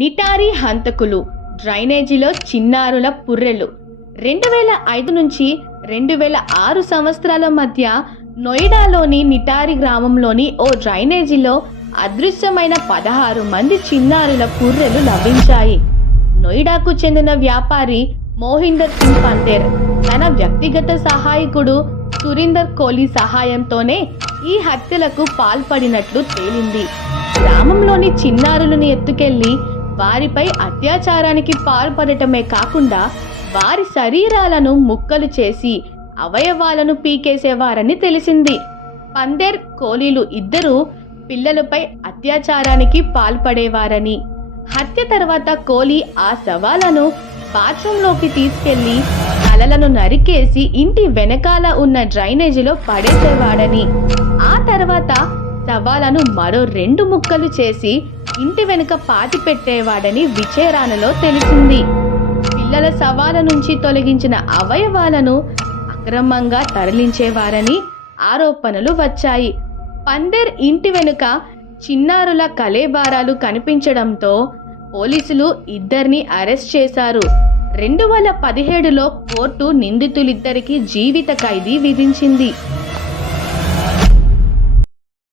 నిటారి హంతకులు డ్రైనేజీలో చిన్నారుల పుర్రెలు. రెండు వేల ఐదు నుంచి రెండు వేల ఆరు సంవత్సరాల మధ్య నోయిడాలోని నిటారి గ్రామంలోని ఓ డ్రైనేజీలో అదృశ్యమైన పదహారు మంది చిన్నారుల పుర్రెలు లభించాయి. నోయిడాకు చెందిన వ్యాపారి మోహిందర్ సింగ్ పందేర్ తన వ్యక్తిగత సహాయకుడు సురీందర్ కోహ్లీ సహాయంతోనే ఈ హత్యలకు పాల్పడినట్లు తేలింది. గ్రామంలోని చిన్నారులను ఎత్తుకెళ్ళి వారిపై అత్యాచారానికి పాల్పడటమే కాకుండా వారి శరీరాలను ముక్కలు చేసి అవయవాలను పీకేసేవారని తెలిసింది. పందేర్ కోలీలు ఇద్దరూ పిల్లలపై అత్యాచారానికి పాల్పడేవారని. హత్య తర్వాత కోహ్లీ ఆ శవాలను బాత్రూంలోకి తీసుకెళ్ళి తలలను నరికేసి ఇంటి వెనకాల ఉన్న డ్రైనేజీలో పడేసేవాడని. ఆ తర్వాత శవాలను మరో రెండు ముక్కలు చేసి ఇంటి వెనుక పాతి పెట్టేవాడని విచేరాణలో తెలిసింది. పిల్లల సవాల నుంచి తొలగించిన అవయవాలను అక్రమంగా తరలించేవారని ఆరోపణలు వచ్చాయి. పందేర్ ఇంటి వెనుక చిన్నారుల కలేబారాలు కనిపించడంతో పోలీసులు ఇద్దరిని అరెస్ట్ చేశారు. రెండు వేల పదిహేడులో కోర్టు నిందితులిద్దరికీ జీవిత ఖైదీ విధించింది.